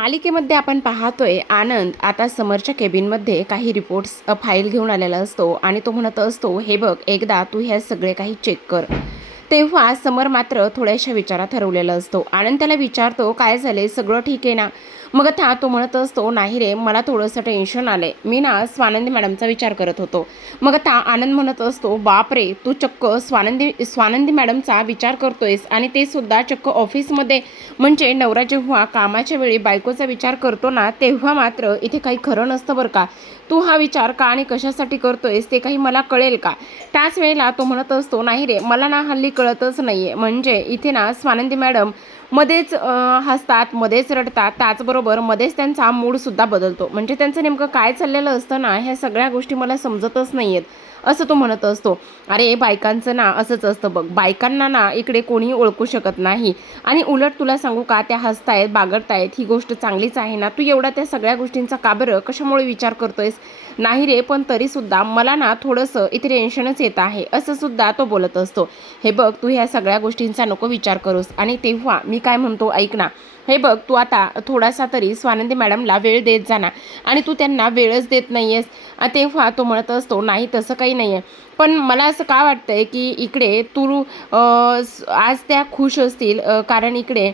मालिकेमध्ये आपण पाहतोय आनंद आता समरच्या केबिनमध्ये काही रिपोर्ट्स फाईल घेऊन आलेला असतो आणि तो म्हणत असतो, हे बघ एकदा तू हे सगळे काही चेक कर. तेव्हा समर मात्र थोड्याशा विचारात हरवलेला असतो. आनंद त्याला विचारतो, काय झाले, सगळं ठीक आहे ना? मग आता तो म्हणत असतो, नाही रे, मला थोडंसं टेन्शन आलंय. मी ना स्वानंदी मॅडमचा विचार करत होतो. मग आता आनंद म्हणत असतो, बाप रे, तू चक्क स्वानंदी मॅडमचा विचार करतोयस आणि ते सुद्धा चक्क ऑफिसमध्ये. म्हणजे नवरा जेव्हा कामाच्या वेळी बायकोचा विचार करतो ना, तेव्हा मात्र इथे काही खरं नसतं बरं का. तू हा विचार का आणि कशासाठी करतोयस ते काही मला कळेल का? त्याच वेळेला तो म्हणत असतो, नाही रे, मला ना हल्ली कळतच नाहीये. म्हणजे इथे ना स्वानंदी मॅडम मध्येच हसतात, मध्येच रडतात, त्याचबरोबर मध्येच त्यांचा मूडसुद्धा बदलतो. म्हणजे त्यांचं नेमकं काय चाललेलं असतं ना, ह्या सगळ्या गोष्टी मला समजतच नाही आहेत, असं तो म्हणत असतो. अरे बायकांचं ना असंच असतं बघ, बायकांना ना इकडे कोणीही ओळखू शकत नाही. आणि उलट तुला सांगू का, त्या हसतायत, बागडतायत, ही गोष्ट चांगलीच आहे ना. तू एवढा त्या सगळ्या गोष्टींचा का बरं, कशामुळे विचार करतोयस? नाही रे, पण तरीसुद्धा मला ना थोडंसं इथे टेन्शनच येत आहे, असं सुद्धा तो बोलत असतो. हे बघ, तू ह्या सगळ्या गोष्टींचा नको विचार करूस. आणि तेव्हा मी काय म्हणतो ऐक ना, हे बघ, तू आता थोडासा तरी स्वानंदी मॅडमला वेळ देत जा ना. आणि तू त्यांना वेळच देत नाही आहेस. तेव्हा तो म्हणत असतो, नाही तसं काही नाही आहे, पण मला असं का वाटतंय की इकडे तू आज त्या खुश असतील, कारण इकडे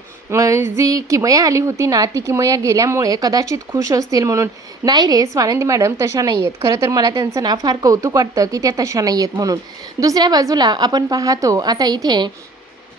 जी किमया आली होती ना, ती किमया गेल्यामुळे कदाचित खुश असतील म्हणून. नाही रे, स्वानंदी मॅडम तशा नाही आहेत. खरं तर मला त्यांचं ना फार कौतुक वाटतं की त्या तशा नाही आहेत म्हणून. दुसऱ्या बाजूला आपण पाहतो आता इथे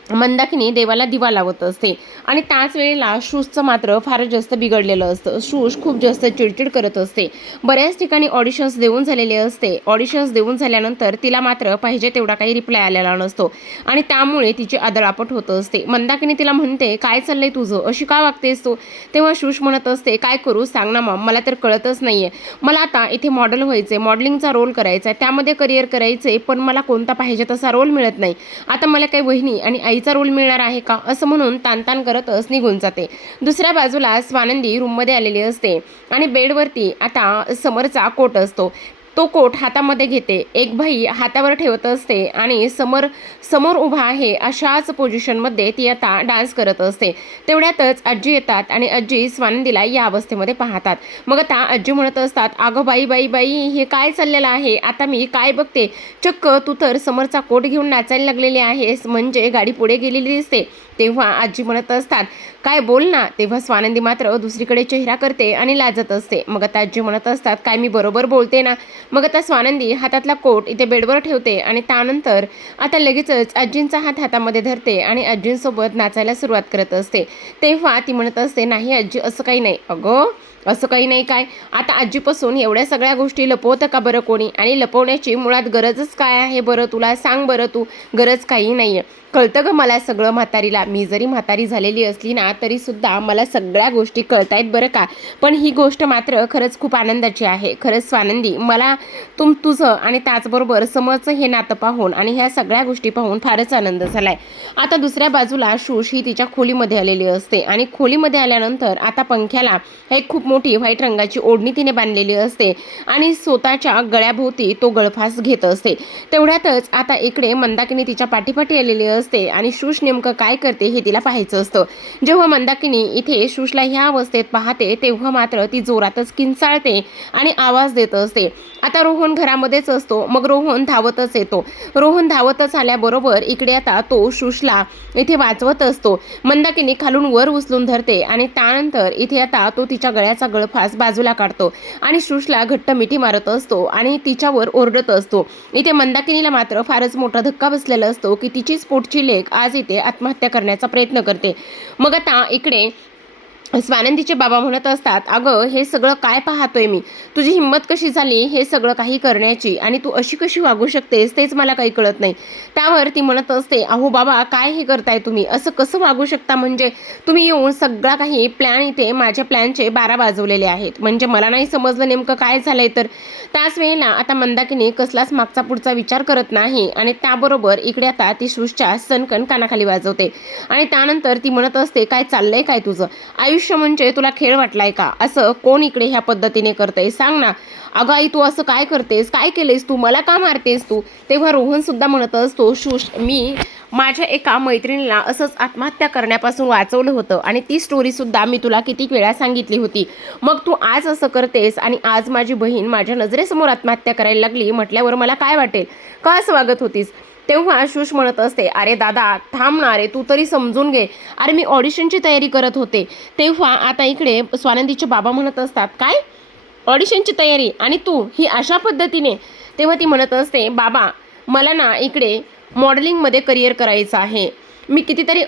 मंदाकिनी देवाला दिवा लावत असते आणि त्याच वेळेला शूजचं मात्र फारच जास्त बिघडलेलं असतं. शूज खूप जास्त चिडचिड करत असते. बऱ्याच ठिकाणी ऑडिशन्स देऊन झालेले असते. ऑडिशन्स देऊन झाल्यानंतर तिला मात्र पाहिजे तेवढा काही रिप्लाय आलेला नसतो आणि त्यामुळे तिची आदळापट होत असते. मंदाकिनी तिला म्हणते, काय चाललंय तुझं, अशी का वागतेस तू? तेव्हा शूज म्हणत असते, काय करू सांग ना मॉम, मला तर कळतच नाहीये. मला आता इथे मॉडेल व्हायचंय, मॉडेलिंगचा रोल करायचा आहे, त्यामध्ये करिअर करायचंय, पण मला कोणता पाहिजे तसा रोल मिळत नाही. आता मला काही वहिनी आणि आईचा रोल मिळणार आहे का, असं म्हणून ताणताण करतच निघून जाते. दुसऱ्या बाजूला स्वानंदी रूममध्ये आलेली असते आणि बेडवरती आता समरचा कोट असतो. तो कोट हातामध्ये घेते, एक बाई हातावर ठेवत असते आणि समोर उभा आहे अशाच पोझिशनमध्ये ती आता डान्स करत असते. तेवढ्यातच आजी येतात आणि आजी स्वानंदीला या अवस्थेमध्ये पाहतात. मग आता आजी म्हणत असतात, अगं बाई बाई बाई, हे काय चाललेलं आहे, आता मी काय बघते, चक्क तू तर समरचा कोट घेऊन नाचायला लागलेली आहेस, म्हणजे गाडी पुढे गेलेली दिसते. तेव्हा आजी म्हणत असतात, काय बोल ना. तेव्हा स्वानंदी मात्र दुसरीकडे चेहरा करते आणि लाजत असते. मग आता आजी म्हणत असतात, काय मी बरोबर बोलते ना? मग आता स्वानंदी हातातला कोट इथे बेडवर ठेवते आणि त्यानंतर आता लगेचच आजींचा हात हातामध्ये धरते आणि आजींसोबत नाचायला सुरुवात करत असते. तेव्हा ती म्हणत असते, नाही आजी, असं काही नाही. अगं असं काही नाही काय, आता आजीपासून एवढ्या सगळ्या गोष्टी लपवतं का बरं कोणी? आणि लपवण्याची मुळात गरजच काय आहे बरं, तुला सांग बरं तू. गरज काही नाही आहे, कळतं ग मला सगळं म्हातारीला. मी जरी म्हातारी झालेली असली ना तरीसुद्धा मला सगळ्या गोष्टी कळतायत बरं का. पण ही गोष्ट मात्र खरंच खूप आनंदाची आहे. खरंच स्वानंदी, मला तुझं आणि त्याचबरोबर समोरचं हे नातं पाहून आणि ह्या सगळ्या गोष्टी पाहून फारच आनंद झालाय. आता दुसऱ्या बाजूला शूश ही तिच्या खोलीमध्ये आलेली असते आणि खोलीमध्ये आल्यानंतर आता पंख्याला एक खूप मोठी व्हाईट रंगाची ओढणी तिने बांधलेली असते आणि स्वतःच्या गळ्याभोवती तो गळफास घेत असते. तेवढ्यातच आता इकडे मंदाकिनी तिच्या पाठीपाठी आलेली असते आणि शूश नेमकं काय करते हे तिला पाहायचं असतं. जेव्हा मंदाकिनी इथे शूशला ह्या अवस्थेत पाहते तेव्हा मात्र ती जोरातच किंचाळते आणि आवाज देत असते. आता रोहन घरामध्येच असतो. मग रोहन धावतच येतो. रोहन धावतच आल्याबरोबर इकडे आता तो शूशला इथे वाचवत असतो. मंदाकिनी खालून वर उचलून धरते आणि त्यानंतर इथे आता तो तिच्या गळ्याचा गळफास बाजूला काढतो आणि शूशला घट्ट मिठी मारत असतो आणि तिच्यावर ओरडत असतो. इथे मंदाकिनीला मात्र फारच मोठा धक्का बसलेला असतो की तिची पोटची लेक आज इथे आत्महत्या करण्याचा प्रयत्न करते. मग आता इकडे स्वानंदीचे बाबा म्हणत असतात, अगं हे सगळं काय पाहतोय मी, तुझी हिंमत कशी झाली हे सगळं काही करण्याची, आणि तू अशी कशी वागू शकतेस तेच मला काही कळत नाही. त्यावर ती म्हणत असते, अहो बाबा, काय हे करताय तुम्ही, असं कसं वागू शकता? म्हणजे तुम्ही येऊन सगळा काही प्लॅन, इथे माझ्या प्लॅनचे 12 वाजवलेले आहेत, म्हणजे मला नाही समजलं नेमकं काय झालंय. तर त्याच वेळेला आता मंदाकिनी कसलाच मागचा पुढचा विचार करत नाही आणि त्याबरोबर इकडे आता ती शूशच्या सनकन कानाखाली वाजवते आणि त्यानंतर ती म्हणत असते, काय चाललंय काय तुझं? आयुष्य म्हणजे तुला खेळ वाटलाय का? असं कोण इकडे ह्या पद्धतीने करतंय सांग ना. अगं आई तू असं काय करतेस, काय केलेस तू, मला का मारतेस तू? तेव्हा रोहन सुद्धा म्हणत असतो, शुश मी माझ्या एका मैत्रिणीला असंच आत्महत्या करण्यापासून वाचवलं होतं आणि ती स्टोरी सुद्धा मी तुला किती वेळा सांगितली होती. मग तू आज असं करतेस आणि आज माझी बहीण माझ्या नजरेसमोर आत्महत्या करायला लागली म्हटल्यावर मला काय वाटेल? का असं वागत होतीस? तेव्हा शुश म्हणत असते, अरे दादा थांब ना, अरे तू तरी समजून घे, अरे मी ऑडिशनची तयारी करत होते. तेव्हा आता इकडे स्वानंदीचे बाबा म्हणत असतात, काय ऑडिशनची तयारी आणि तू ही अशा पद्धतीने? तेव्हा ती म्हणत असते, बाबा मला ना इकडे मॉडेलिंगमध्ये करिअर करायचं आहे. मी कितीतरी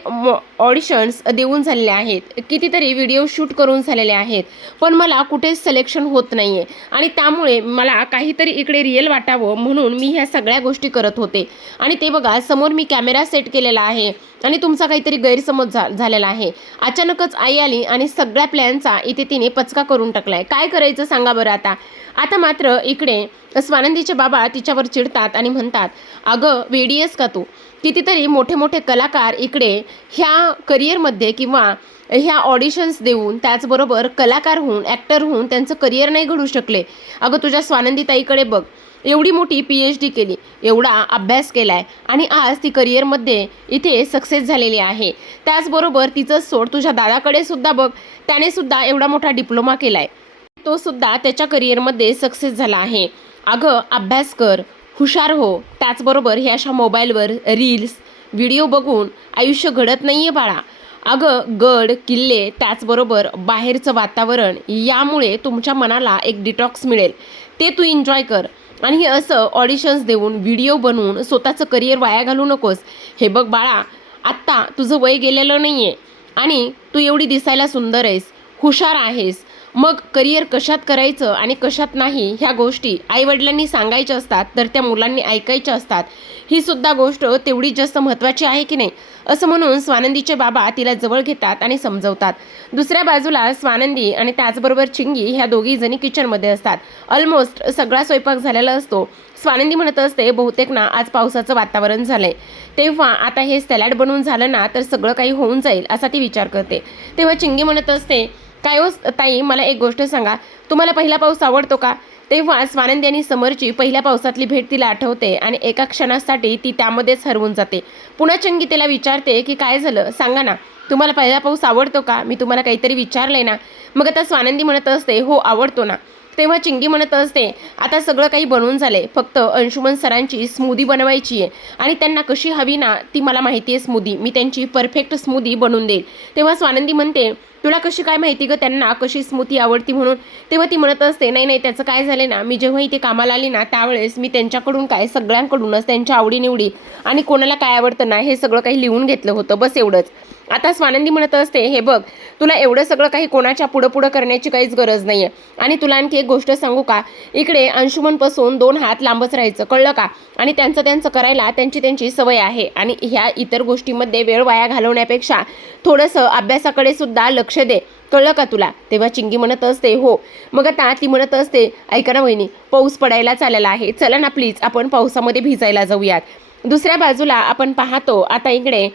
ऑडिशन्स देऊन झालेले आहेत, कितीतरी व्हिडिओ शूट करून झालेले आहेत, पण मला कुठेच सिलेक्शन होत नाही आहे आणि त्यामुळे मला काहीतरी इकडे रिअल वाटावं म्हणून मी ह्या सगळ्या गोष्टी करत होते. आणि ते बघा समोर मी कॅमेरा सेट केलेला आहे आणि तुमचा काहीतरी गैरसमज झालेला आहे. अचानकच आई आली आणि सगळ्या प्लॅनचा इथे तिने पचका करून टाकलाय. काय करायचं सांगा बरं आता? आता मात्र इकडे स्वानंदीचे बाबा तिच्यावर चिडतात आणि म्हणतात, अगं वेडी आहेस का तू? कितीतरी मोठे मोठे कलाकार इकडे ह्या करिअरमध्ये किंवा ह्या ऑडिशन्स देऊन त्याचबरोबर कलाकार होऊन ॲक्टर होऊन त्यांचं करिअर नाही घडू शकले. अगं तुझ्या स्वानंदीताईकडे बघ, एवढी मोठी PhD केली, एवढा अभ्यास केला आहे आणि आज ती करिअरमध्ये इथे सक्सेस झालेली आहे. त्याचबरोबर तिचं सोड, तुझ्या दादाकडे सुद्धा बघ, त्याने सुद्धा एवढा मोठा डिप्लोमा केला आहे, तो सुद्धा त्याच्या करिअरमध्ये सक्सेस झाला आहे. अगं अभ्यास कर, हुशार हो. त्याचबरोबर हे अशा मोबाईलवर रील्स व्हिडिओ बघून आयुष्य घडत नाही आहे बाळा. अगं गड किल्ले त्याचबरोबर बाहेरचं वातावरण यामुळे तुमच्या मनाला एक डिटॉक्स मिळेल, ते तू एन्जॉय कर. आणि हे असं ऑडिशन्स देऊन व्हिडिओ बनवून स्वतःचं करिअर वाया घालू नकोस. हे बघ बाळा, आत्ता तुझं वय गेलेलं नाही आहे आणि तू एवढी दिसायला सुंदर आहेस, हुशार आहेस. मग करिअर कशात करायचं आणि कशात नाही ह्या गोष्टी आईवडिलांनी सांगायच्या असतात, तर त्या मुलांनी ऐकायच्या असतात. ही सुद्धा गोष्ट तेवढीच जास्त महत्त्वाची आहे की नाही? असं म्हणून स्वानंदीचे बाबा तिला जवळ घेतात आणि समजवतात. दुसऱ्या बाजूला स्वानंदी आणि त्याचबरोबर चिंगी ह्या दोघी जणी किचनमध्ये असतात. ऑलमोस्ट सगळा स्वयंपाक झालेला असतो. स्वानंदी म्हणत असते, बहुतेक ना आज पावसाचं वातावरण झालंय, तेव्हा आता हे सॅलड बनवून झालं ना तर सगळं काही होऊन जाईल असा ती विचार करते. तेव्हा चिंगी म्हणत असते, काय हो ताई, मला एक गोष्ट सांगा, तुम्हाला पहिला पाऊस आवडतो का? तेव्हा स्वानंदी आणि समरची पहिल्या पावसातली भेट तिला आठवते आणि एका क्षणासाठी ती त्यामध्येच हरवून जाते. पुन्हा चिंगी तिला विचारते की काय झालं सांगा ना, तुम्हाला पहिला पाऊस आवडतो का? मी तुम्हाला काहीतरी विचारलंय ना. मग आता स्वानंदी म्हणत असते, हो आवडतो ना. तेव्हा चिंगी म्हणत असते, आता सगळं काही बनवून झालंय, फक्त अंशुमन सरांची स्मूदी बनवायची आहे आणि त्यांना कशी हवी ना ती मला माहिती आहे स्मूदी, मी त्यांची परफेक्ट स्मूदी बनवून देईल. तेव्हा स्वानंदी म्हणते, तुला कशी काय माहिती गं त्यांना कशी स्मूदी आवडती म्हणून? तेव्हा ती म्हणत असते, नाही नाही त्याचं काय झालं ना, मी जेव्हा इथे कामाला आली ना त्यावेळेस मी त्यांच्याकडून काय सगळ्यांकडूनच त्यांच्या आवडीनिवडी आणि कोणाला काय आवडतं ना हे सगळं काही लिहून घेतलं होतं, बस एवढंच. आता स्वानंदी म्हणत असते, हे बघ तुला एवढं सगळं काही कोणाच्या पुढं करण्याची काहीच गरज नाही आहे. आणि तुला आणखी एक गोष्ट सांगू का, इकडे अंशुमनपासून 2 हात लांबच राहायचं, कळलं का? आणि त्यांचं करायला त्यांची सवय आहे आणि ह्या इतर गोष्टीमध्ये वेळ वाया घालवण्यापेक्षा थोडंसं अभ्यासाकडे सुद्धा लक्ष दे, कळलं का तुला? तेव्हा चिंगी म्हणत असते, हो. मग आता ती म्हणत असते, ऐका ना वहिनी, पाऊस पडायला चाललेला आहे, चला ना प्लीज आपण पावसामध्ये भिजायला जाऊयात. दुसऱ्या बाजूला आपण पाहतो आता इकडे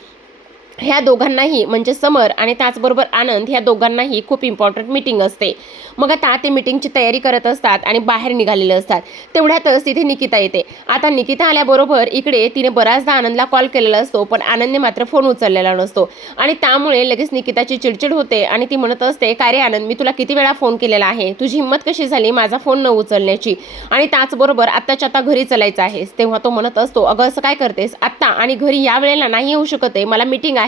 ह्या दोघांनाही म्हणजे समर आणि त्याचबरोबर आनंद ह्या दोघांनाही खूप इम्पॉर्टंट मीटिंग असते. मग आता ते मीटिंगची तयारी करत असतात आणि बाहेर निघालेले असतात. तेवढ्यातच तिथे निकिता येते. आता निकिता आल्याबरोबर इकडे तिने बऱ्याचदा आनंदला कॉल केलेला असतो, पण आनंदने मात्र फोन उचललेला नसतो आणि त्यामुळे लगेच निकिताची चिडचिड होते आणि ती म्हणत असते, काय रे आनंद, मी तुला किती वेळा फोन केलेला आहे, तुझी हिंमत कशी झाली माझा फोन न उचलण्याची? आणि त्याचबरोबर आत्ताच्या आता घरी चालायचं आहेस. तेव्हा तो म्हणत असतो, अगं असं काय करतेस, आत्ता आणि घरी या वेळेला नाही येऊ शकत आहे, मला मीटिंग आहे.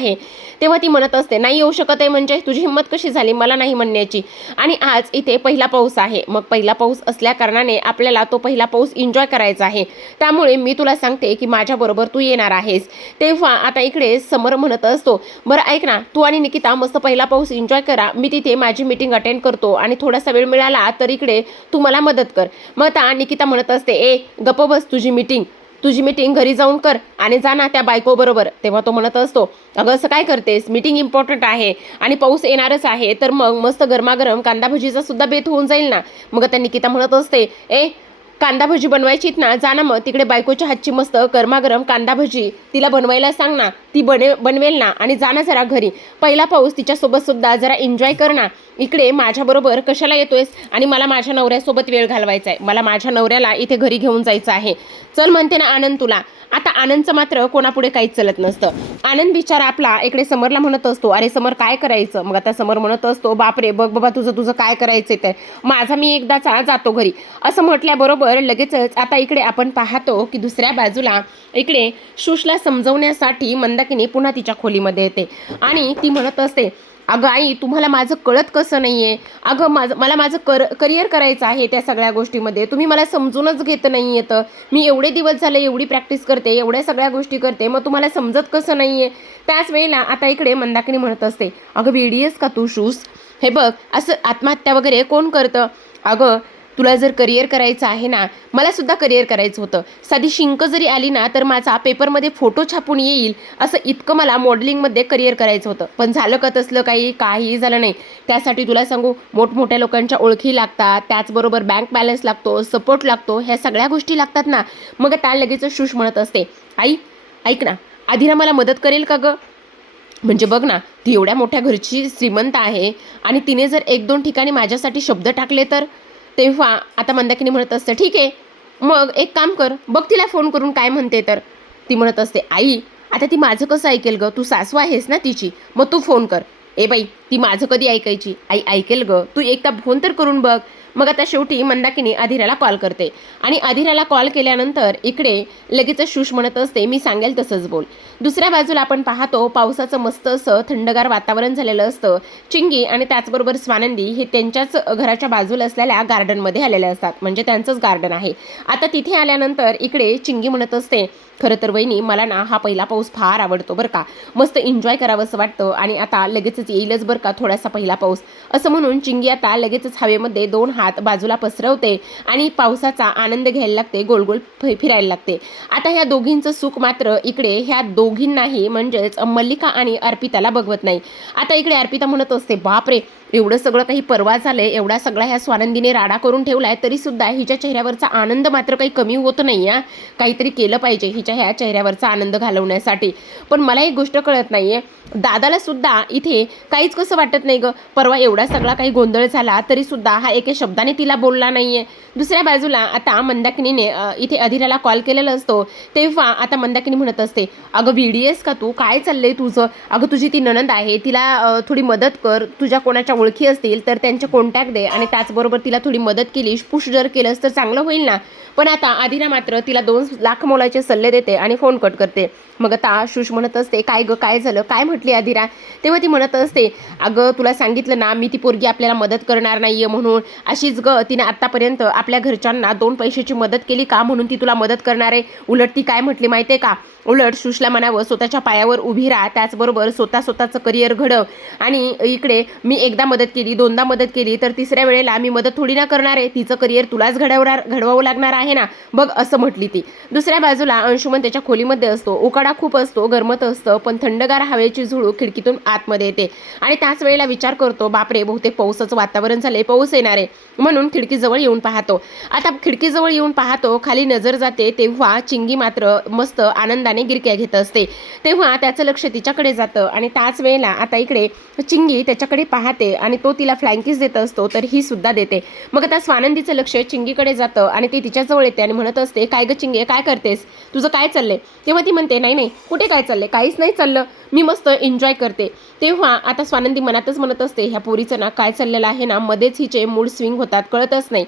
तेव्हा ती म्हणत असते, नाही येऊ शकत आहे म्हणजे तुझी हिंमत कशी झाली मला नाही म्हणण्याची? आणि आज इथे पहिला पाऊस आहे, मग पहिला पाऊस असल्या कारणाने आपल्याला तो पहिला पाऊस एन्जॉय करायचा आहे, त्यामुळे मी तुला सांगते की माझ्याबरोबर तू येणार आहेस. तेव्हा आता इकडे समर म्हणत असतो, बरं ऐक ना, तू आणि निकिता मस्त पहिला पाऊस एन्जॉय करा, मी तिथे माझी मीटिंग अटेंड करतो आणि थोडासा वेळ मिळाला तर इकडे तू मला मदत कर. मग आता निकिता म्हणत असते, ए गप्प बस, तुझी मीटिंग घरी जाऊन कर आणि जा ना त्या बायको बरोबर. तेव्हा तो म्हणत असतो, अगं असं काय करतेस, मीटिंग इम्पॉर्टंट आहे आणि पाऊस येणारच आहे, तर मग मस्त गरमागरम कांदा भजीचा सुद्धा बेत होऊन जाईल ना. मग आता निकिता म्हणत असते, ए कांदा भजी बनवायचीत ना, जा ना मग तिकडे बायकोच्या हातची मस्त गरमागरम कांदा भजी तिला बनवायला सांग ना, ती बनवेल ना. आणि जा ना जरा घरी, पहिला पाऊस तिच्यासोबत सुद्धा जरा एन्जॉय कर ना. इकडे माझ्याबरोबर कशाला येतोयस? आणि मला माझ्या नवऱ्यासोबत वेळ घालवायचा आहे, मला माझ्या नवऱ्याला इथे घरी घेऊन जायचं आहे. चल म्हणते ना आनंद तुला. आता आनंदचं मात्र कोणापुढे काहीच चलत नसतं. आनंद बिचारा आपला इकडे समरला म्हणत असतो, अरे समर काय करायचं? मग आता समर म्हणत असतो, बापरे बघ बाबा तुझं काय करायचंय ते, माझा मी एकदाचा जातो घरी. असं म्हटल्याबरोबर लगेचच आता इकडे आपण पाहतो की दुसऱ्या बाजूला इकडे शुशला समजवण्यासाठी मंदाकिनी पुन्हा तिच्या खोलीमध्ये येते आणि ती म्हणत असते, अगं आई तुम्हाला माझं कळत कसं नाही आहे? अगं मला माझं करिअर करायचं आहे त्या सगळ्या गोष्टीमध्ये, तुम्ही मला समजूनच घेत नाही येतं. मी एवढे दिवस झाले एवढी प्रॅक्टिस करते, एवढ्या सगळ्या गोष्टी करते, मग तुम्हाला समजत कसं नाही आहे? त्याच वेळेला आता इकडे मंदाकिनी म्हणत असते, अगं वेडी आहेस का तू शूस? हे बघ असं आत्महत्या वगैरे कोण करतं? अगं तुला जर करिअर करायचं आहे ना, मला सुद्धा करिअर करायचं होतं. साधी शिंक जरी आली ना तर माझा पेपरमध्ये फोटो छापून येईल असं इतकं मला मॉडेलिंगमध्ये करिअर करायचं होतं. पण झालं का तसलं काहीही झालं नाही. त्यासाठी तुला सांगू, मोठमोठ्या लोकांच्या ओळखी लागतात, त्याचबरोबर बँक बॅलन्स लागतो, सपोर्ट लागतो, ह्या सगळ्या गोष्टी लागतात ना. मग त्या लगेच शुश म्हणत असते, आई ऐक ना, आधी ना मला मदत करेल का गं? म्हणजे बघ ना, ती एवढ्या मोठ्या घरची श्रीमंत आहे आणि तिने जर 1-2 ठिकाणी माझ्यासाठी शब्द टाकले तर? तेव्हा आता मंदाकिनी म्हणत असते, ठीक आहे मग एक काम कर, बघ तिला फोन करून काय म्हणते तर. ती म्हणत असते, आई आता ती माझं कसं ऐकेल गं? तू सासू आहेस ना तिची, मग तू फोन कर. ए बाई ती माझं कधी ऐकायची? आई ऐकेल गं, तू एकदा फोन तर करून बघ. मग आता शेवटी मंदाकिनी अधिराला कॉल करते आणि अधिराला कॉल केल्यानंतर इकडे लगेच शुश म्हणत असते, मी सांगेल तसंच बोल. दुसऱ्या बाजूला आपण पाहतो पावसाचं मस्त असं थंडगार वातावरण झालेलं असतं. चिंगी आणि त्याचबरोबर स्वानंदी हे त्यांच्याच घराच्या बाजूला असलेल्या गार्डनमध्ये आलेले असतात, म्हणजे त्यांचंच गार्डन आहे. आता तिथे आल्यानंतर इकडे चिंगी म्हणत असते, खरं तर वहिनी मला ना हा पहिला पाऊस फार आवडतो बरं का, मस्त एन्जॉय करावंसं वाटतं आणि आता लगेचच येईलच बरं का थोडासा पहिला पाऊस. असं म्हणून चिंगी आता लगेचच हवेमध्ये 2 हात बाजूला पसरवते आणि पावसाचा आनंद घ्यायला लागते, गोल गोल फिरायला लागते. आता ह्या दोघींचं सुख मात्र इकडे ह्या दोघींनाही म्हणजेच मल्लिका आणि अर्पिताला बघवत नाही. आता इकडे अर्पिता म्हणत असते, बापरे एवढं सगळं काही परवा झालंय, एवढा सगळा ह्या स्वानंदीने राडा करून ठेवलाय, तरी सुद्धा हिच्या चेहऱ्यावरचा आनंद मात्र काही कमी होत नाही. काहीतरी केलं पाहिजे हिच्या ह्या चेहऱ्यावरचा आनंद घालवण्यासाठी. पण मला एक गोष्ट कळत नाहीये, दादाला सुद्धा इथे काहीच कसं वाटत नाही ग? परवा एवढा सगळा काही गोंधळ झाला तरी सुद्धा हा एके शब्दाने तिला बोलला नाहीये. दुसऱ्या बाजूला आता मंदाकिनीने इथे अधिराला कॉल केलेला असतो, तेव्हा आता मंदाकिनी म्हणत असते, अगं व्हिडिओस का तू? काय चाललंय तुझं? अगं तुझी ती नणंद आहे, तिला थोडी मदत कर, तुझ्या कोणाच्या ओळखी असतील तर त्यांचे कॉन्टॅक्ट दे आणि त्याचबरोबर तिला थोडी मदत केलीस, पुश जर केलंस तर चांगलं होईल ना. पण आता अधिरा मात्र तिला 2 लाख मोलाचे सल्ले देते आणि फोन कट करते. मग आता शुश म्हणत असते, काय ग काय झालं, काय म्हटली अधिरा? तेव्हा ती म्हणत असते, अगं तुला सांगितलं ना मी ती पोरगी आपल्याला मदत करणार नाहीये म्हणून. अशीच ग तिने आत्तापर्यंत आपल्या घरच्यांना 2 पैशाची मदत केली का म्हणून ती तुला मदत करणार आहे? उलट ती काय म्हटली माहितीये का? उलट शुशला म्हणावं स्वतःच्या पायावर उभी राहा, त्याचबरोबर स्वतःचं करिअर घडव. आणि इकडे मी एकदा मदत केली, 2दा मदत केली तर 3ऱ्या वेळेला मी मदत थोडी ना करणार आहे, तिचं करिअर तुलाच घडवावं लागणार आहे ना, बघ असं म्हटली ती. दुसऱ्या बाजूला अंशुमन त्याच्या खोलीमध्ये असतो, उकाडा खूप असतो, गरमत असतं, पण थंडगार हवेची झुळूक खिडकीतून आतमध्ये येते आणि त्याच वेळेला विचार करतो, बापरे बहुतेक पावसाचं वातावरण झालंय, पाऊस येणार आहे, म्हणून खिडकीजवळ येऊन पाहतो. आता खिडकीजवळ येऊन पाहतो, खाली नजर जाते तेव्हा चिंगी मात्र मस्त आनंदाने गिरक्या घेत असते. तेव्हा त्याचं लक्ष तिच्याकडे जातं आणि त्याच वेळेला आता इकडे चिंगी त्याच्याकडे पाहते आणि तो तिला फ्लँकीस देत असतो तर ही सुद्धा देते. मग आता स्वानंदीचं लक्ष चिंगीकडे जातं आणि ती तिच्याजवळ येते आणि म्हणत असते, काय ग चिंगे काय करतेस, तुझं काय चाललंय? तेव्हा ती म्हणते, नाही नाही कुठे काय चाललंय, काहीच नाही चाललं, मी मस्त एन्जॉय करते. तेव्हा आता स्वानंदी मनातच म्हणत असते, ह्या पोरीचं ना काय चाललेलं आहे ना, मध्येच हिचे मूड स्विंग होतात, कळतच नाही.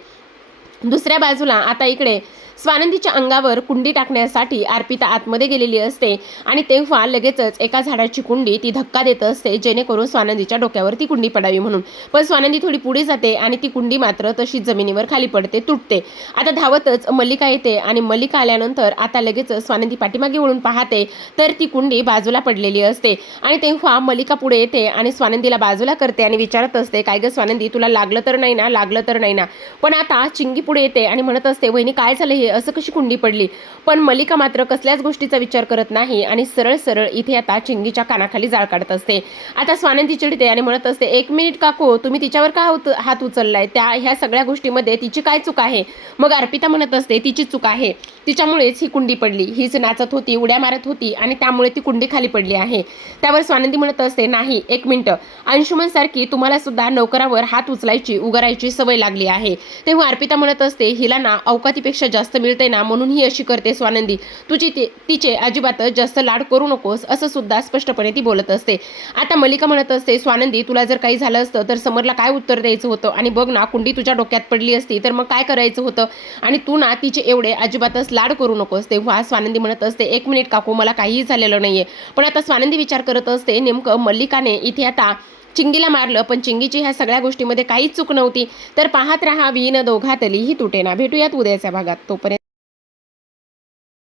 दुसऱ्या बाजूला आता इकडे स्वानंदीच्या अंगावर कुंडी टाकण्यासाठी अर्पिता आतमध्ये गेलेली असते आणि तेव्हा लगेचच एका झाडाची कुंडी ती धक्का देत असते जेणेकरून स्वानंदीच्या डोक्यावर ती कुंडी पडावी म्हणून. पण स्वानंदी थोडी पुढे जाते आणि ती कुंडी मात्र तशीच जमिनीवर खाली पडते, तुटते. आता धावतच मल्लिका येते आणि मल्लिका आल्यानंतर आता लगेच स्वानंदी पाठीमागे वळून पाहते तर ती कुंडी बाजूला पडलेली असते आणि तेव्हा मल्लिका पुढे येते आणि स्वानंदीला बाजूला करते आणि विचारत असते, काय ग स्वानंदी तुला लागलं तर नाही ना, लागलं तर नाही ना. पण आता चिंगी पुढे येते आणि म्हणत असते, वहिनी काय झालं हे असं कशी कुंडी पडली. पण मल्लिका मात्र कसल्याच गोष्टीचा विचार करत नाही आणि सरळ सरळ इथे आता चिंगीच्या कानाखाली जाळ काढत असते. आता स्वानंदी चिडते आणि म्हणत असते, 1 मिनिट काकू, तुम्ही तिच्यावर का हात उचललाय? ह्या सगळ्या गोष्टीमध्ये तिची काय चूक आहे? मग अर्पिता म्हणत असते, तिची चूक आहे, तिच्यामुळेच ही कुंडी पडली. हीच नाचत होती, उड्या मारत होती आणि त्यामुळे ती कुंडी खाली पडली आहे. त्यावर स्वानंदी म्हणत असते, नाही 1 मिनिट, अंशुमन सारखी तुम्हाला सुद्धा नोकरावर हात उचलायची उगारायची सवय लागली आहे. तेव्हा अर्पिता म्हणत असते, हिला ना अवकातीपेक्षा जास्त मिळते ना म्हणून ही अशी करते. स्वानंदी, तिचे अजिबातच जास्त लाड करू नकोस, असं सुद्धा स्पष्टपणे ती बोलत असते. आता मल्लिका म्हणत असते, स्वानंदी, तुला जर काही झालं असतं तर समरला काय उत्तर द्यायचं होतं? आणि बघ ना, कुंडी तुझ्या डोक्यात पडली असती तर मग काय करायचं होतं? आणि तू ना तिचे एवढे अजिबातच लाड करू नकोस. तेव्हा स्वानंदी म्हणत असते, 1 मिनिट काकू, मला काहीही झालेलं नाहीये. पण आता स्वानंदी विचार करत असते, नेमकं मल्लिकाने इथे आता चिंगीला मारलं, पण चिंगीची ह्या सगळ्या गोष्टीमध्ये काहीच चूक नव्हती. तर पाहत राहा विण दोघातली ही तुटेना. भेटूयात उद्याच्या भागात. तोपर्यंत